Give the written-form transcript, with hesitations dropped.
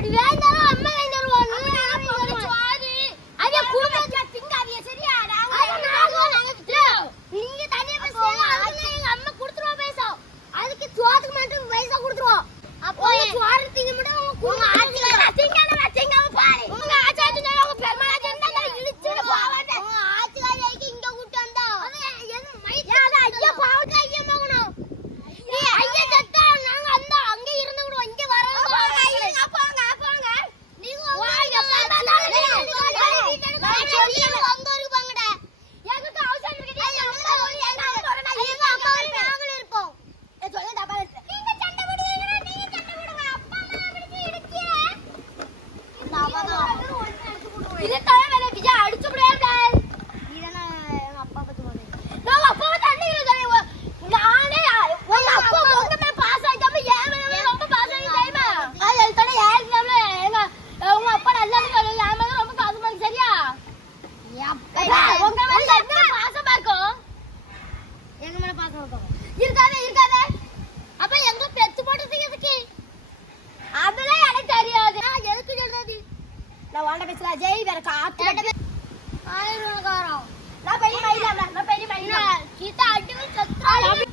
அடி வேண்டாம் அம்மா வேண்டாம் சாரி அங்க குடும்பத்துல திங்காதீங்க சரியா நீங்க தனியா பேசுங்க அதுல எங்க அம்மா குடுத்துறோம் பேசோம் அதுக்கு சோத்துக்கு மட்டும் பைசா குடுத்துறோம் அப்போ சோறு திங்க மட்டும் உங்க ஆட்சில திங்காம பாரு உங்க ஆட்சி சொன்னா உங்க பெருமாளா சொன்னா இழுச்சிட்டு போவாங்க உங்க ஆட்சிகாரேக்கு இங்க கூட்டி வந்தா என்ன மையா ஐயா பாவட்ட ஐயா மகனோ நீ ஐயா செத்தா நாங்க அந்த அங்க இருந்து கூட இங்க வரணும் போங்க நீங்க வாங்க சொல்லி அங்க இருப்பாங்கடா எங்க அவசரம் இருக்கு அம்மா சொல்லி என்ன போறனா எங்க அம்மா நாங்களே இருப்போம் சொல்ல தப்பா நீங்க சண்டை போடுவீங்க நீங்க சண்டை போடுங்க அப்பா அம்மா பிடிச்சி இடிச்சியே இது தர வேலை விஜா அடிச்சு விடுறேன் நீதான எங்க அப்பா பத்தி போறீங்க நான் அப்பாவை தண்ணி இல்ல நானே உங்க அப்பா உங்க மேல பாஸ் ஆயிட்டாம ஏன் மேல ரொம்ப பாஸ் ஆகி தெரியுமா அது தட ஏறினால எங்க உங்க அப்பா நல்லா இருக்கு ஏன் மேல ரொம்ப பாசமா இருக்கு சரியா உங்க மேல என்ன பாசமா இருக்கும் எங்க மேல பாசமா இருக்கும் இருக்காதே அப்ப எங்க பெத்து போட்டதுக்கு எதுக்கு அதெல்லாம் எனக்கு தெரியாது நான் எதுக்கு சொல்றது நான் வாண்ட பேசல ஜெய் வேற காத்து ஆயிரம் காரம் நான் பெரிய மயிலா கீதா அடி சத்ரா